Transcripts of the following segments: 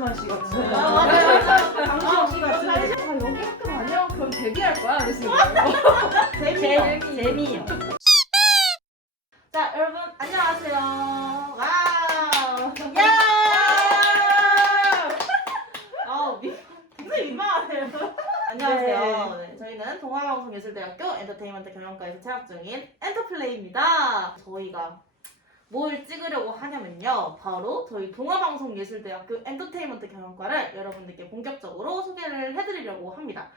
이수만 씨 같은. 아, 맞아요. 강시영 씨 같은. 아 여기 학교 아니야? 그럼 데뷔할 거야? 거예요. 재미요. 재미요. 자, 여러분 안녕하세요. 와우. 야! 아우, 미, 굉장히 민망하네요. 안녕하세요. 네, 저희는 동아방송예술대학교 엔터테인먼트 경영과에서 재학 중인 엔터플레이입니다. 저희가 뭘 찍으려고 하냐면요. 바로 저희 동아방송예술대학교 엔터테인먼트 경영과를 여러분들께 본격적으로 소개를 해드리려고 합니다.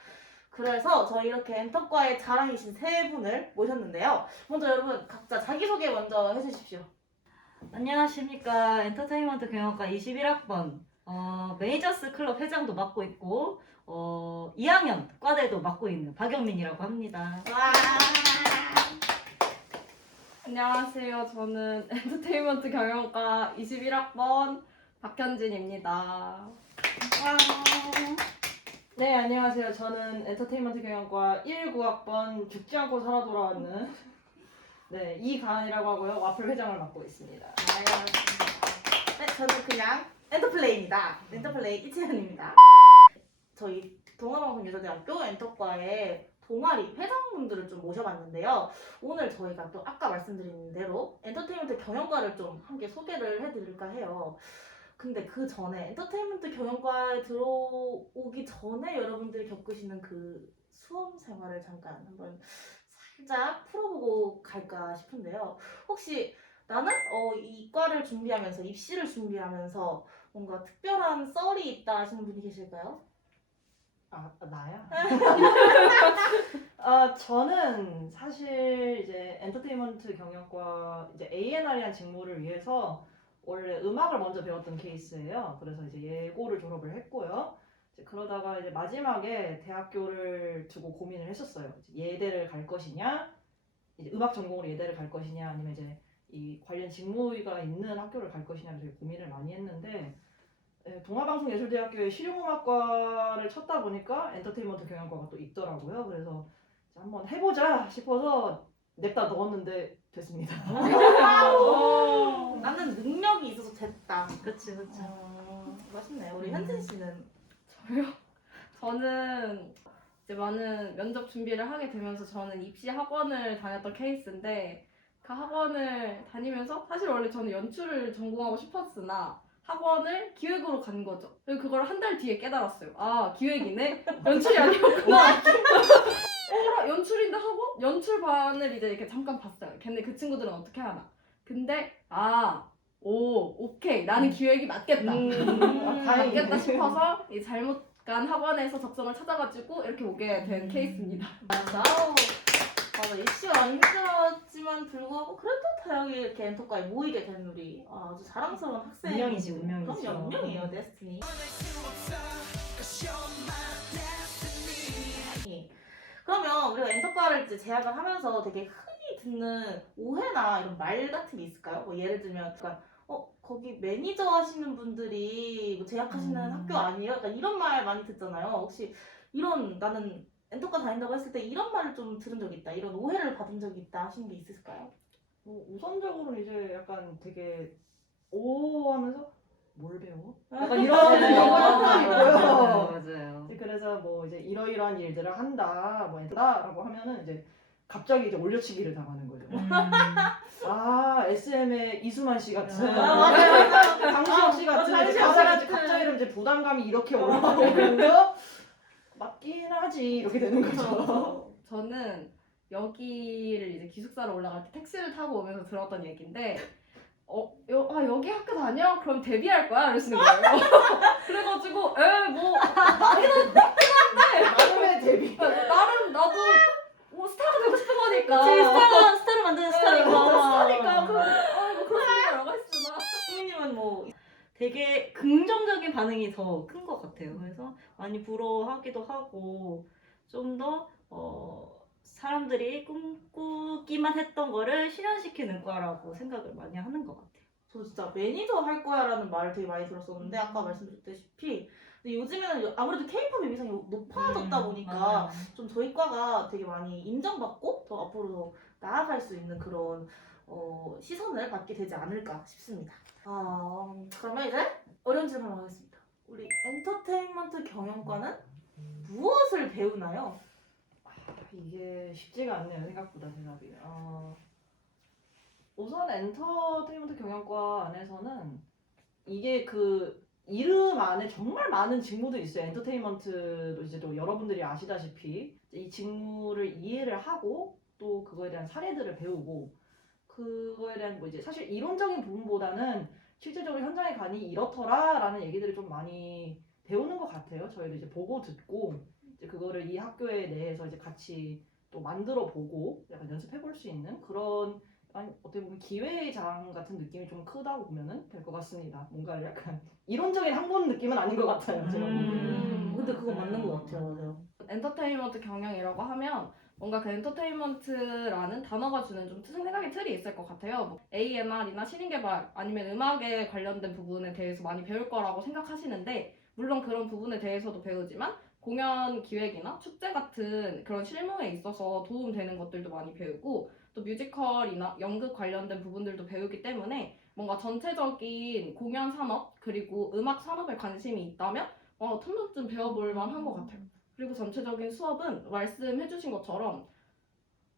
그래서 저희 이렇게 엔터과의 자랑이신 세 분을 모셨는데요. 먼저 여러분 각자 자기소개 먼저 해주십시오. 안녕하십니까. 엔터테인먼트 경영과 21학번 어, 메이저스 클럽 회장도 맡고 있고 어, 2학년 과대도 맡고 있는 박영민이라고 합니다. 와. 안녕하세요. 저는 엔터테인먼트 경영과 21학번 박현진입니다. 와. 네 안녕하세요. 저는 엔터테인먼트 경영과 19학번 죽지 않고 살아 돌아왔는 네 이가은이라고 하고요. 와플 회장을 맡고 있습니다. 네, 저는 그냥 엔터플레이입니다. 엔터플레이 이채연입니다. 저희 동아방송예술대학교 엔터과의 동아리 회장분들을 좀 모셔봤는데요. 오늘 저희가 또 아까 말씀드린 대로 엔터테인먼트 경영과를 좀 함께 소개를 해드릴까 해요. 근데 그 전에 엔터테인먼트 경영과에 들어오기 전에 여러분들이 겪으시는 그 수험 생활을 잠깐 한번 살짝 풀어보고 갈까 싶은데요. 혹시 나는 어, 이 과를 준비하면서 입시를 준비하면서 뭔가 특별한 썰이 있다 하시는 분이 계실까요? 아 나야? 아 저는 사실 이제 엔터테인먼트 경영과 이제 A&R이란 직무를 위해서 원래 음악을 먼저 배웠던 케이스예요. 그래서 이제 예고를 졸업을 했고요. 이제 그러다가 이제 마지막에 대학교를 두고 고민을 했었어요. 이제 예대를 갈 것이냐, 이제 음악 전공으로 예대를 갈 것이냐, 아니면 이제 이 관련 직무가 있는 학교를 갈 것이냐 되게 고민을 많이 했는데 예, 동아방송예술대학교의 실용음악과를 찾다 보니까 엔터테인먼트 경영과가 또 있더라고요. 그래서 이제 한번 해보자 싶어서 냅다 넣었는데 됐습니다. 와우. 나는 능력이 있어서 됐다. 그치, 그치. 어, 멋있네요. 우리 음. 현진 씨는 저는 이제 많은 면접 준비를 하게 되면서 저는 입시 학원을 다녔던 케이스인데 그 학원을 다니면서 사실 원래 저는 연출을 전공하고 싶었으나 학원을 기획으로 간 거죠. 그리고 그걸 한 달 뒤에 깨달았어요. 아 기획이네? 연출이 아니었구나. 어, 연출인데 하고 연출반을 이제 이렇게 잠깐 봤어요. 근데 그 친구들은 어떻게 하나. 근데 아, 오, 오케이. 나는 기획이 맞겠다. 음, 아, 다행이네. 맞겠다 싶어서 이 잘못 간 학원에서 적성을 찾아가지고 이렇게 오게 된 음. 케이스입니다. 맞아. 맞아. 입시가 힘들었지만 불구하고 그래도 이렇게 엔터과에 모이게 된 우리 아, 아주 자랑스러운 학생. 운명이지, 운명이죠. 그럼요, 운명이에요, 데스티니. 그러면 우리가 엔터과를 이제 재학을 하면서 되게 흔히 듣는 오해나 이런 말 같은 게 있을까요? 뭐 예를 들면, 그러니까 어 거기 매니저 하시는 분들이 뭐 재학하시는 음. 학교 아니에요? 약간 이런 말 많이 듣잖아요. 혹시 이런 나는 엔터과 다닌다고 했을 때 이런 말을 좀 들은 적이 있다, 이런 오해를 받은 적이 있다 하시는 게 있으실까요? 뭐 우선적으로는 이제 약간 되게 오 하면서 뭘 배워? 약간 이런 네, 경우가 맞아요, 항상 맞아요, 있고요. 맞아요. 이제 그래서 뭐 이제 이러이러한 일들을 한다, 뭐 한다라고 하면은 이제 갑자기 이제 올려치기를 당하는 거죠. 음, 아 SM의 이수만 씨 같은, 아, 맞아요, 씨 아, 같은, 씨 가사가 이제 같은. 갑자기 이제 부담감이 이렇게 올라오면서 맞긴 하지 이렇게 되는 거죠. 저는 여기를 이제 기숙사로 올라갈 때 택시를 타고 오면서 들었던 얘기인데 어, 여, 아 여기 학교 다녀? 그럼 데뷔할 거야? 이러시는 거예요. 그래가지고 에 뭐 나름의 데뷔. 나름 나도 뭐 스타가 되고 싶은 거니까. 제일 스타가, 스타를 만드는 스타니까. 스타니까 그럼 아 뭐 그렇습니다라고 했으나 선생님은 뭐 되게 긍정적인 반응이 더 큰 것 같아요. 그래서 많이 부러워하기도 하고 좀더 어, 사람들이 꿈꾸기만 했던 거를 실현시키는 과라고 생각을 많이 하는 것 같아요. 저 진짜 매니저 할 거야라는 말을 되게 많이 들었었는데 아까 말씀드렸다시피 근데 요즘에는 아무래도 케이팝의 위상이 높아졌다 음, 보니까 맞아요. 좀 저희 과가 되게 많이 인정받고 더 앞으로 나아갈 수 있는 그런 어, 시선을 받게 되지 않을까 싶습니다. 아, 그러면 이제 어려운 질문 하겠습니다. 우리 엔터테인먼트 경영과는 무엇을 배우나요? 이게 쉽지가 않네요 생각보다 대답이. 어, 우선 엔터테인먼트 경영과 안에서는 이게 그 이름 안에 정말 많은 직무들이 있어요. 엔터테인먼트도 이제 또 여러분들이 아시다시피 이 직무를 이해를 하고 또 그거에 대한 사례들을 배우고 그거에 대한 뭐 이제 사실 이론적인 부분보다는 실제적으로 현장에 가니 이렇더라라는 얘기들을 좀 많이 배우는 것 같아요. 저희도 이제 보고 듣고 이제 그거를 이 학교에 내에서 이제 같이 또 만들어 보고 약간 연습해 볼 수 있는 그런 아니, 어떻게 보면 기회장 같은 느낌이 좀 크다고 보면은 될 것 같습니다. 뭔가 약간 이론적인 학문 느낌은 아닌 것 같아요. 제가. 음, 근데 그거 맞는 것 같아요, 맞아요. 엔터테인먼트 경영이라고 하면 뭔가 그 엔터테인먼트라는 단어가 주는 좀 생각의 틀이 있을 것 같아요. 뭐 A&R이나 신인개발 아니면 음악에 관련된 부분에 대해서 많이 배울 거라고 생각하시는데 물론 그런 부분에 대해서도 배우지만 공연 기획이나 축제 같은 그런 실무에 있어서 도움되는 것들도 많이 배우고 또 뮤지컬이나 연극 관련된 부분들도 배우기 때문에 뭔가 전체적인 공연 산업 그리고 음악 산업에 관심이 있다면 어, 한 번쯤 배워볼 만한 것 같아요. 그리고 전체적인 수업은 말씀해주신 것처럼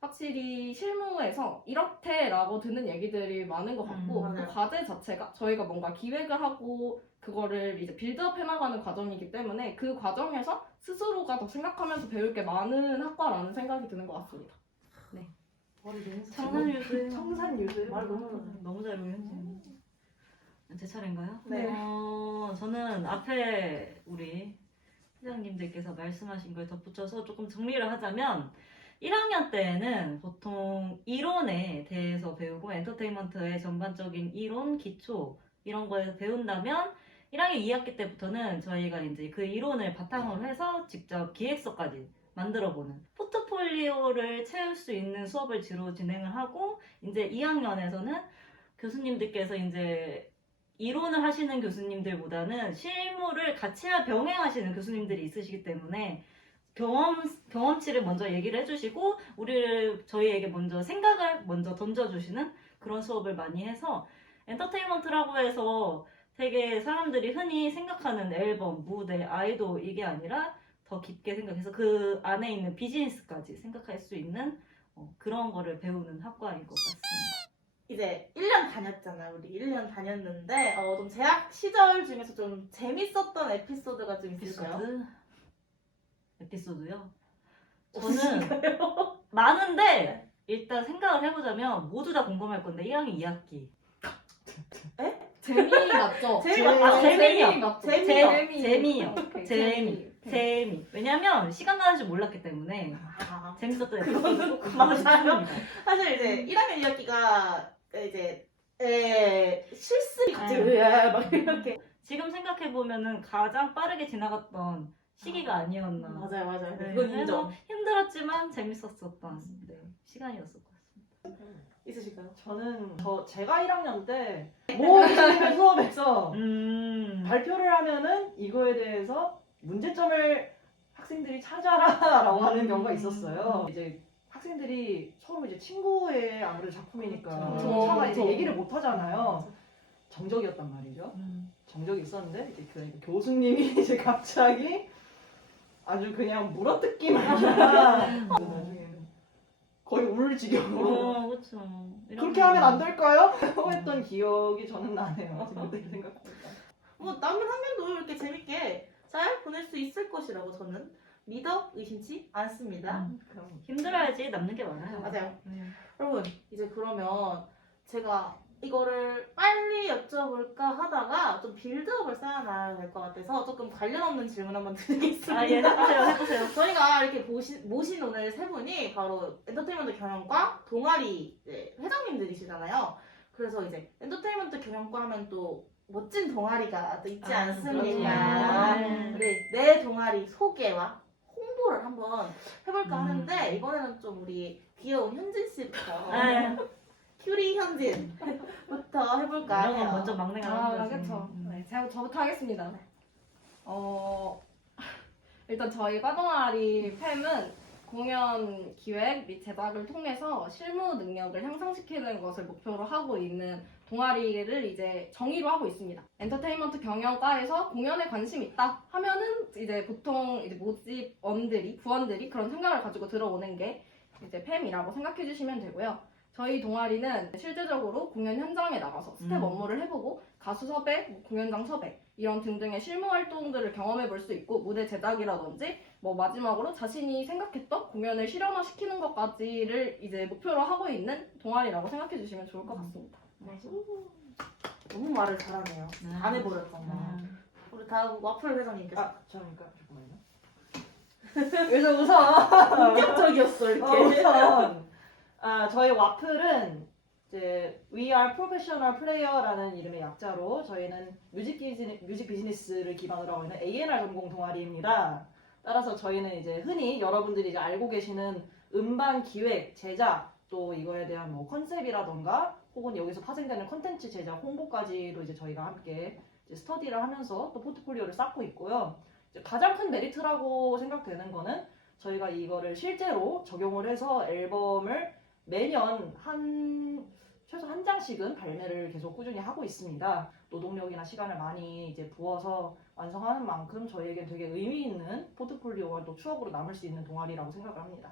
확실히 실무에서 이렇대라고 듣는 얘기들이 많은 것 같고 음, 또 맞아요. 과제 자체가 저희가 뭔가 기획을 하고 그거를 이제 빌드업 해나가는 과정이기 때문에 그 과정에서 스스로가 더 생각하면서 배울 게 많은 학과라는 생각이 드는 것 같습니다. 머리 너무 청산 유수. 청산 유수. 말 너무 잘해. 너무 잘 보였어요. 제 차례인가요? 네. 어, 저는 앞에 우리 회장님들께서 말씀하신 걸 덧붙여서 조금 정리를 하자면 1학년 때에는 보통 이론에 대해서 배우고 엔터테인먼트의 전반적인 이론, 기초 이런 거에서 배운다면 1학년 2학기 때부터는 저희가 이제 그 이론을 바탕으로 해서 직접 기획서까지 만들어보는 포트폴리오를 채울 수 있는 수업을 주로 진행을 하고 이제 2학년에서는 교수님들께서 이제 이론을 하시는 교수님들보다는 실무를 같이 병행하시는 교수님들이 있으시기 때문에 경험 경험치를 먼저 얘기를 해주시고 우리를 저희에게 먼저 생각을 먼저 던져주시는 그런 수업을 많이 해서 엔터테인먼트라고 해서 되게 사람들이 흔히 생각하는 앨범, 무대, 아이돌 이게 아니라 더 깊게 생각해서 그 안에 있는 비즈니스까지 생각할 수 있는 어, 그런 거를 배우는 학과인 것 같습니다. 이제 1년 다녔잖아요. 우리 1년 다녔는데 어, 좀 재학 시절 중에서 좀 재밌었던 에피소드가 좀 있을까요? 에피소드? 에피소드요? 저는 많은데 일단 생각을 해보자면 모두 다 공감할 건데 1학년 2학기 재미 맞죠? 재미 맞- 맞죠? 재미요. 맞죠? 재미요. 재미. 재미요. 오케이, 재미. 재미 왜냐면 시간 가는 줄 몰랐기 때문에 아, 재밌었던 에피소드 맞아요. 사실 이제 1학년 2학기가 이제 에, 실습이 갑자기 음. 왜막 이렇게. 지금 생각해 보면은 가장 빠르게 지나갔던 시기가 아니었나. 맞아요 맞아요. 네, 그건 그래서 인정 힘들었지만 재밌었었던 네, 시간이었을 것 같습니다. 있으실까요? 저는 저 제가 1학년 때모 교수님의 수업에서 음. 발표를 하면은 이거에 대해서 문제점을 학생들이 찾아라라고 하는 경우가 있었어요. 이제 학생들이 서로 이제 친구의 아무래도 작품이니까 그렇죠. 차마 이제 그렇죠. 얘기를 못 하잖아요. 정적이었단 말이죠. 음. 정적이 있었는데 이제 그 교수님이 이제 갑자기 아주 그냥 물어뜯기만 하다가 나중에 거의 울 지경으로 어, 그렇죠. 그렇게 하면 안 될까요? 했던 기억이 저는 나네요. 지금 생각하니까. 뭐 남은 학년도 이렇게 재밌게 잘 보낼 수 있을 것이라고 저는 믿어 의심치 않습니다 음. 그럼 힘들어야지 남는 게 많아요. 맞아요 네. 여러분 이제 그러면 제가 이거를 빨리 여쭤볼까 하다가 좀 빌드업을 쌓아놔야 될 것 같아서 조금 관련 없는 질문 한번 드리겠습니다. 아, 예, 해보세요, 해보세요. 저희가 이렇게 모신, 모신 오늘 세 분이 바로 엔터테인먼트 경영과 동아리 이제 회장님들이시잖아요. 그래서 이제 엔터테인먼트 경영과 하면 또 멋진 동아리가 또 있지 아, 않습니까? 그렇죠. 네, 내 동아리 소개와 홍보를 한번 해볼까 음. 하는데 이번에는 좀 우리 귀여운 현진 씨부터 네. 큐리 현진부터 해볼까 이런 건 해요. 먼저 막내가 아, 하는 거지. 그렇죠. 음. 네, 제가 저부터 하겠습니다. 어, 일단 저희 빠동아리 팸은 공연 기획 및 제작을 통해서 실무 능력을 향상시키는 것을 목표로 하고 있는 동아리를 이제 정의로 하고 있습니다. 엔터테인먼트 경영과에서 공연에 관심 있다 하면은 이제 보통 이제 모집원들이 부원들이 그런 생각을 가지고 들어오는 게 이제 팸이라고 생각해 주시면 되고요. 저희 동아리는 실제적으로 공연 현장에 나가서 스텝 음. 업무를 해보고 가수 섭외, 뭐 공연장 섭외 이런 등등의 실무 활동들을 경험해 볼 수 있고 무대 제작이라든지 뭐 마지막으로 자신이 생각했던 공연을 실현화 시키는 것까지를 이제 목표로 하고 있는 동아리라고 생각해 주시면 좋을 것 같습니다. 너무 말을 잘하네요. 네. 안 해버렸던 거. 음. 우리 다음 와플 회장님께서 아, 잠깐만, 잠깐만요. 그래서 우선 본격적이었어 어, 이렇게. 우선 아, 저희 와플은 이제 We Are Professional Player라는 이름의 약자로 저희는 뮤직 비즈니, 뮤직 비즈니스를 기반으로 하고 있는 A&R 전공 동아리입니다. 따라서 저희는 이제 흔히 여러분들이 이제 알고 계시는 음반 기획, 제작 또 이거에 대한 뭐 컨셉이라던가 혹은 여기서 파생되는 컨텐츠 제작, 홍보까지로 이제 저희가 함께 이제 스터디를 하면서 또 포트폴리오를 쌓고 있고요. 가장 큰 메리트라고 생각되는 거는 저희가 이거를 실제로 적용을 해서 앨범을 매년 한 최소 한 장씩은 발매를 계속 꾸준히 하고 있습니다. 노동력이나 시간을 많이 이제 부어서 완성하는 만큼 저희에겐 되게 의미 있는 포트폴리오와 또 추억으로 남을 수 있는 동아리라고 생각을 합니다.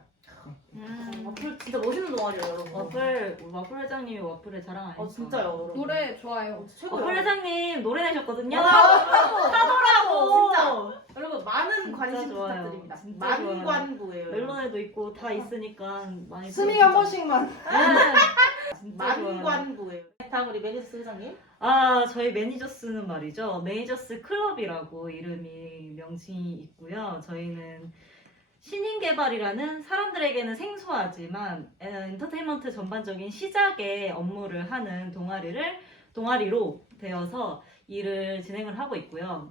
음. 와플 진짜 멋있는 동아리예요 여러분. 와플 와플 회장님이 와플의 자랑 아니에요? 어 진짜요 여러분. 노래 좋아요. 최고예요. 와플 회장님 노래 내셨거든요. 아, 하더라고 진짜. 여러분 많은 진짜 관심 좋아요. 부탁드립니다. 진짜 좋아요. 만관부예요. 멜론에도 있고 다 있으니까 많이 스밍 한 번씩만. 네. 진짜 좋아요. 만관부예요. 다음 우리 매니스 회장님. 아, 저희 매니저스는 말이죠. 매니저스 클럽이라고 이름이 명칭이 있고요. 저희는 신인 개발이라는 사람들에게는 생소하지만 엔터테인먼트 전반적인 시작의 업무를 하는 동아리를 동아리로 되어서 일을 진행을 하고 있고요.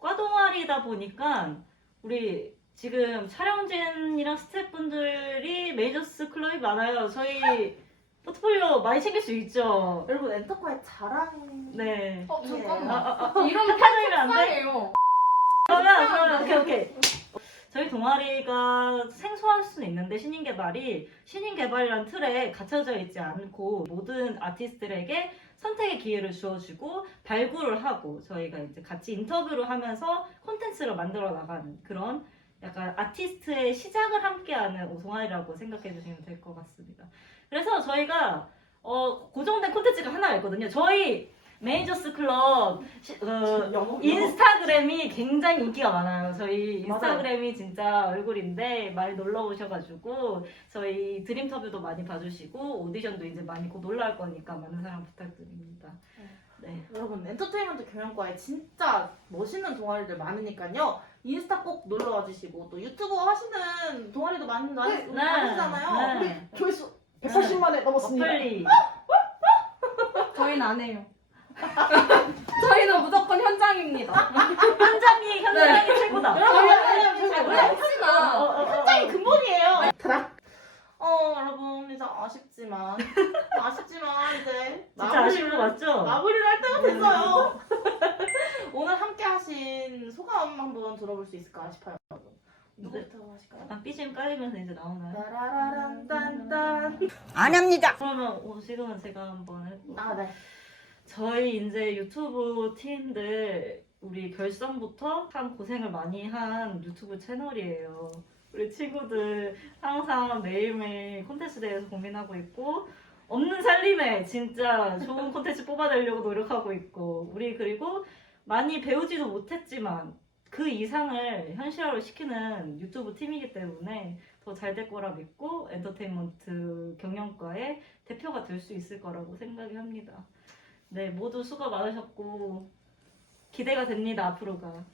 과 동아리다 보니까 우리 지금 촬영진이랑 스태프분들이 매니저스 클럽이 많아요. 저희 포트폴리오 많이 챙길 수 있죠. 여러분 엔터과의 자랑. 네. 어 예. 잠깐만. 아, 아, 이런 타이밍이 안 돼? 그러면, 그러면, 오케이, 오케이. 저희 동아리가 생소할 수는 있는데 신인 개발이 신인 개발이란 틀에 갇혀져 있지 않고 모든 아티스트들에게 선택의 기회를 주어주고 발굴을 하고 저희가 이제 같이 인터뷰를 하면서 콘텐츠를 만들어 나가는 그런 약간 아티스트의 시작을 함께하는 동아리라고 생각해 주시면 될 것 같습니다. 그래서 저희가 어, 고정된 콘텐츠가 하나 있거든요. 저희 메이저스 클럽 시- 어, 영어. 인스타그램이 굉장히 인기가 많아요. 저희 인스타그램이 진짜 얼굴인데 많이 놀러 오셔가지고 저희 드림터뷰도 많이 봐주시고 오디션도 이제 많이 곧 올라올 거니까 많은 사랑 부탁드립니다. 네. 여러분 엔터테인먼트 경영과에 진짜 멋있는 동아리들 많으니까요. 인스타 꼭 놀러 와주시고 또 유튜브 하시는 동아리도 많, 많, 네. 많으잖아요. 네. 조회수 180만 에 넘었습니다. 어플리 저희는 안 해요. 저희는 무조건 현장입니다. 현장이 현장이 최고다. 원래 어, 혹시나 어, 어, 어. 굉장히 근본이에요. 드락. 어 여러분 이제 아쉽지만 아쉽지만 이제 진짜 아쉬운 거 맞죠? 마무리를 할 때가 됐어요. 오늘 함께 하신 소감 한번 들어볼 수 있을까 싶어요. 누구부터 하실까요? 약간 BGM 깔리면서 이제 나오나요? 따라라란 딴딴. 안 합니다. 그러면 어, 지금은 제가 한번 해볼게요. 아 네. 저희 이제 유튜브 팀들 우리 결성부터 참 고생을 많이 한 유튜브 채널이에요. 우리 친구들 항상 매일매일 콘텐츠에 대해서 고민하고 있고 없는 살림에 진짜 좋은 콘텐츠 뽑아내려고 노력하고 있고 우리 그리고 많이 배우지도 못했지만 그 이상을 현실화로 시키는 유튜브 팀이기 때문에 더 잘 될 거라 믿고 엔터테인먼트 경영과의 대표가 될 수 있을 거라고 생각이 합니다. 네, 모두 수고 많으셨고 기대가 됩니다 앞으로가.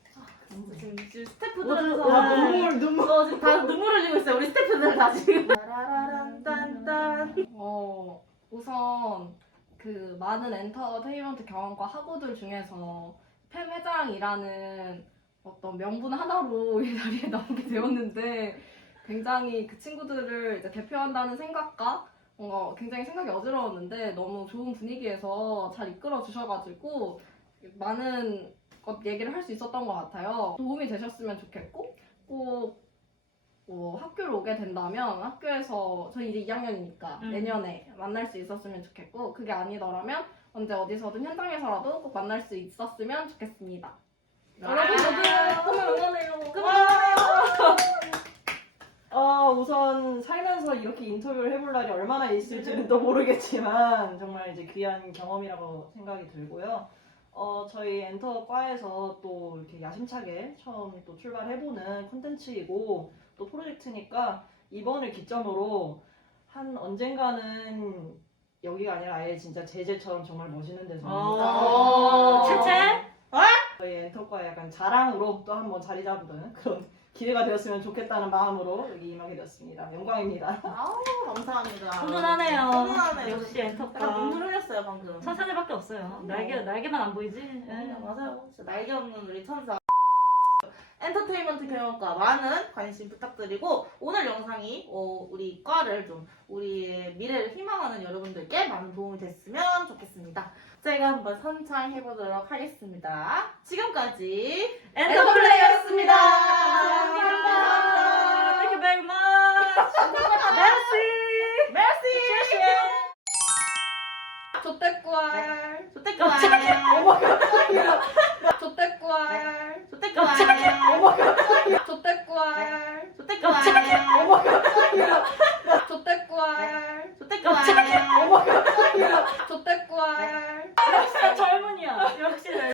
지금, 지금 스태프들에서 와, 눈물 눈물. 어, 지금 다 눈물을 흘리고 있어요. 우리 스태프들 다 지금. 따라라란 딴딴. 어, 우선 그 많은 엔터테인먼트 경험과 학우들 중에서 팸 회장이라는 어떤 명분 하나로 이 자리에 나오게 되었는데 굉장히 그 친구들을 이제 대표한다는 생각과 뭔가 굉장히 생각이 어지러웠는데 너무 좋은 분위기에서 잘 이끌어 주셔가지고 많은 것 얘기를 할 수 있었던 것 같아요. 도움이 되셨으면 좋겠고 꼭 뭐 학교를 오게 된다면 학교에서 저희 이제 2학년이니까 음. 내년에 만날 수 있었으면 좋겠고 그게 아니더라면 언제 어디서든 현장에서라도 꼭 만날 수 있었으면 좋겠습니다. 아. 여러분 모두 꿈을 응원해요. 어, 우선 살면서 이렇게 인터뷰를 해볼 날이 얼마나 있을지는 또 모르겠지만 정말 이제 귀한 경험이라고 생각이 들고요. 어, 저희 엔터과에서 또 이렇게 야심차게 처음 또 출발해보는 콘텐츠이고 또 프로젝트니까 이번을 기점으로 한 언젠가는 여기가 아니라 아예 진짜 제재처럼 정말 멋있는 데서 어, 약간 자랑으로 또 한번 자리 잡는 그런 기회가 되었으면 좋겠다는 마음으로 여기 임하게 되었습니다. 영광입니다. 아우 감사합니다. 훈훈하네요. 훈훈하네요. 역시 약간 엔터과. 눈물 흘렸어요 방금. 천사들밖에 없어요. 날개 날개만 안 보이지? 네, 예. 맞아요. 진짜 날개 없는 우리 천사. 엔터테인먼트 경영과 많은 관심 부탁드리고 오늘 영상이 어, 우리 과를 좀 우리의 미래를 희망하는 여러분들께 많은 도움이 됐으면 좋겠습니다. 제가 한번 선창해 보도록 하겠습니다. 지금까지 엔더플레이였습니다. 감사합니다. Thank you very much. Merci. Merci. 족대꾸알 족대꾸알 어머 깜짝이야 족대꾸알 족대꾸알 어머 깜짝이야 족대꾸알 족대꾸알 어머 깜짝이야 족대꿀 좋댔고 족대꿀 족대꿀 역시 젊은이야. 역시 젊